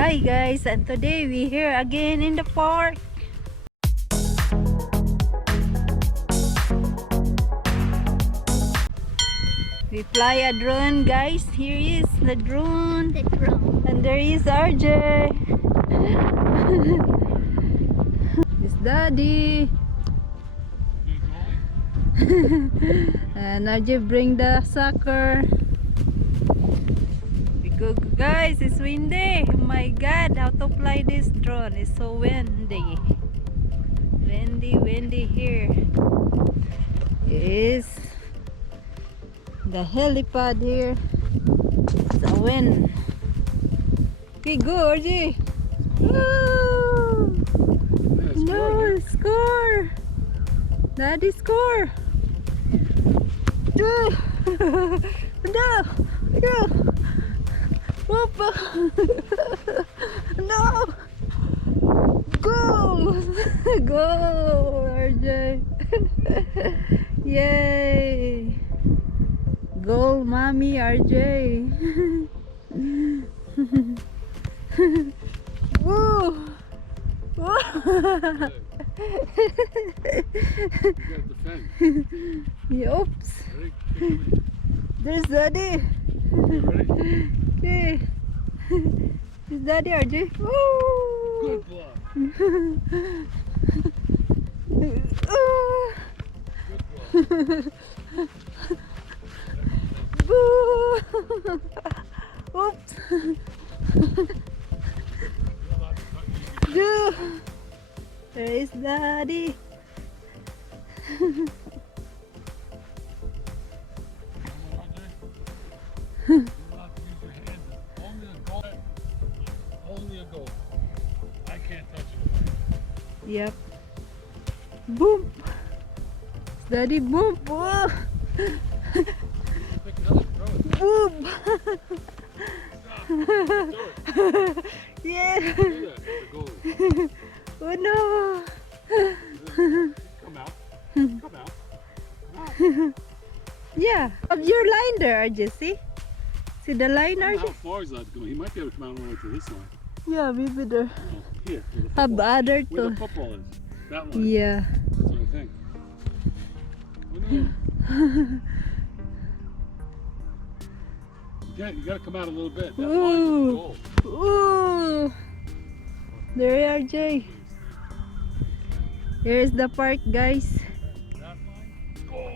Hi guys, and today we here again in the park. We fly a drone, guys. Here is the drone. The drone. And there is RJ. His daddy. And RJ bring the soccer. We go, guys. It's windy. Oh my God, how to fly this drone? It's so windy. Windy here. Is the helipad here. The wind. Okay, go, RJ. Woo! No, score! Daddy score! No! No! No! Whoop! No! Go! Go, RJ! Yay! Goal, mommy, RJ! Woo! Woo! Oops! There's Daddy! Okay! Is Daddy, RJ? Woo! Good block. Boo! Oops! Dude! There is Daddy! Only a goal. I can't touch it. Yep. Boom! Daddy, boom! Whoa! Pick it up, throw it. Boom! Stop. Do it. Yeah! Do that. It's a goal. Oh no! Come out. Come out. Yeah, of your line there, RJ. See the line, How RJ? far is that going? He might be able to come out all the way to this line. Yeah, maybe there. Oh, here. Where the Have football, other where to. the football is. That line. Yeah. That's what I think. Oh, no. You gotta come out a little bit. That line's a Ooh. goal. Ooh! There, RJ. Here's the park, guys. That line. Goal.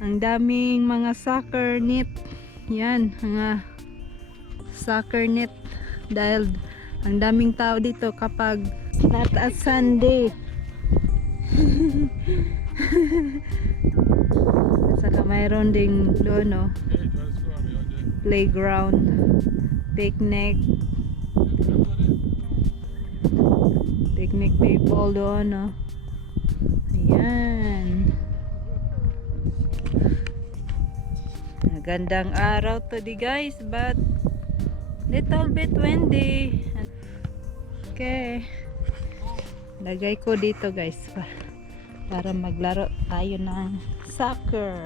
Ang daming mga soccer net. Yan, mga soccer net. Dahil ang daming tao dito kapag not a Sunday. At saka mayroon ding doon, no, Hey, try to score me, RJ. playground, picnic, picnic people doon, no. Ayan. Magandang araw today, guys, but little bit windy. Okay. Lagay ko dito, guys, para maglaro tayo ng soccer.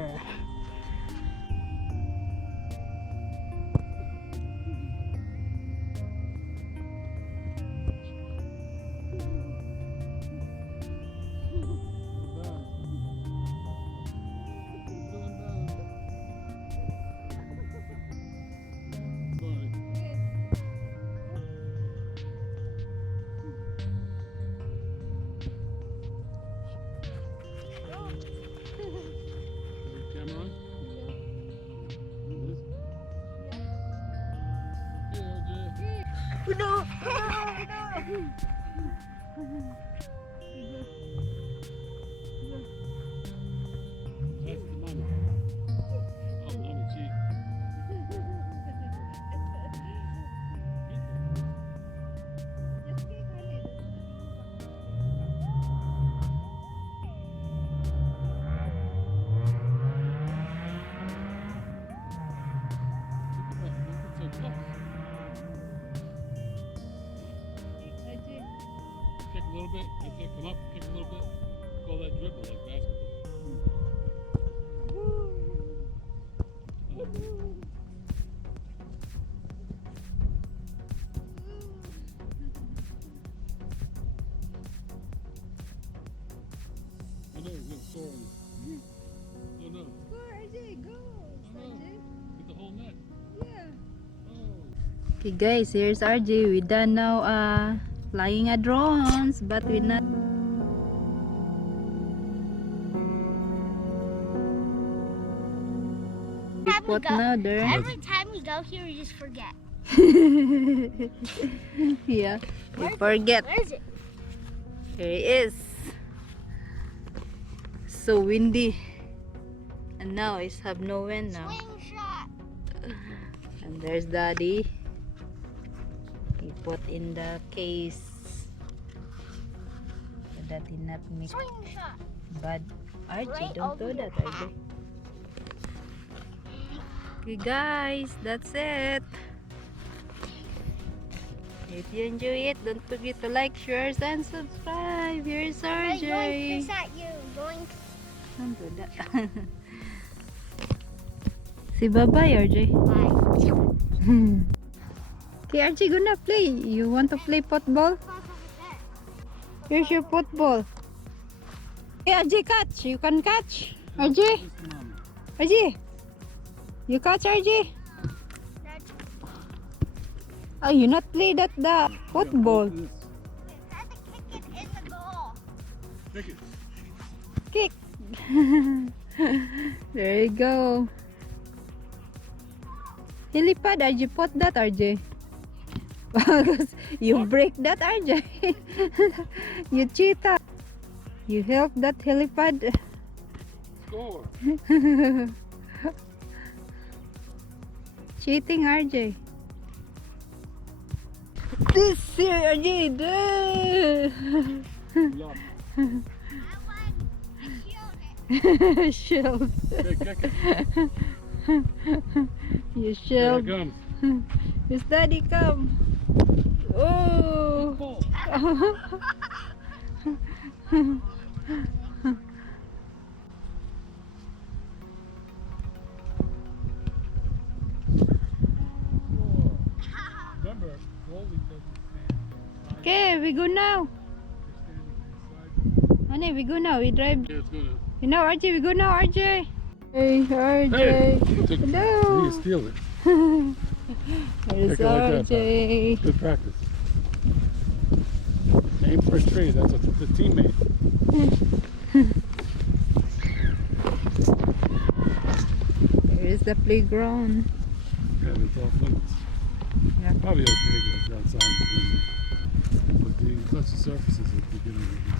Camera on? No! That's the mama. Oh, mama, gee. Kick a little bit. That's it. Come up. Kick a little bit. Call that dribble like basketball. Sorry. Oh no. Go, RJ, go. Get the whole net. Yeah. Oh. Okay guys, here's RJ. We done now flying a drones, but we not. What now there? Every time we go here, we just forget. Yeah, we forget. Where is it? Here he is. So windy. And now it's have no wind now. Swing shot. And there's Daddy. He put in the case. So that he not make Swing shot. bad. RJ, Right don't do over that, your RJ. Okay guys, that's it. If you enjoy it, don't forget to like, share, and subscribe. Here's Hey, going RJ. this at you. Going. Don't do that. Say bye-bye, RJ. Bye. Okay, RJ, gonna play. You want to play football? Here's your football. Hey, RJ, catch. You can catch. RJ. RJ. You catch, RJ. Oh, you not play that the football. Try to kick it in the goal. Kick it. Kick. There you go. Hilipad, RJ. Put that, RJ. Because you break that, RJ. You cheater. You help that helipad. Score. Cheating, RJ. This here, RJ. Love. I won. I shielded. Shield. Okay, kick it. You Here it shield. comes. His daddy come. Oh. Ball. Remember, goalie doesn't stand inside. Okay, we go now. They're standing inside. Honey, we go now. We drive. Yeah, it's gonna. You know, RJ, we go now, RJ. Hey, RJ. Hey! You took, Hello. you steal it. There's Take it like that, RJ. Good practice. Aim for a tree. That's the teammate. Here's the playground. Yeah, it's off limits. Yeah. Probably okay to go outside, but the touch the surfaces if you get over here.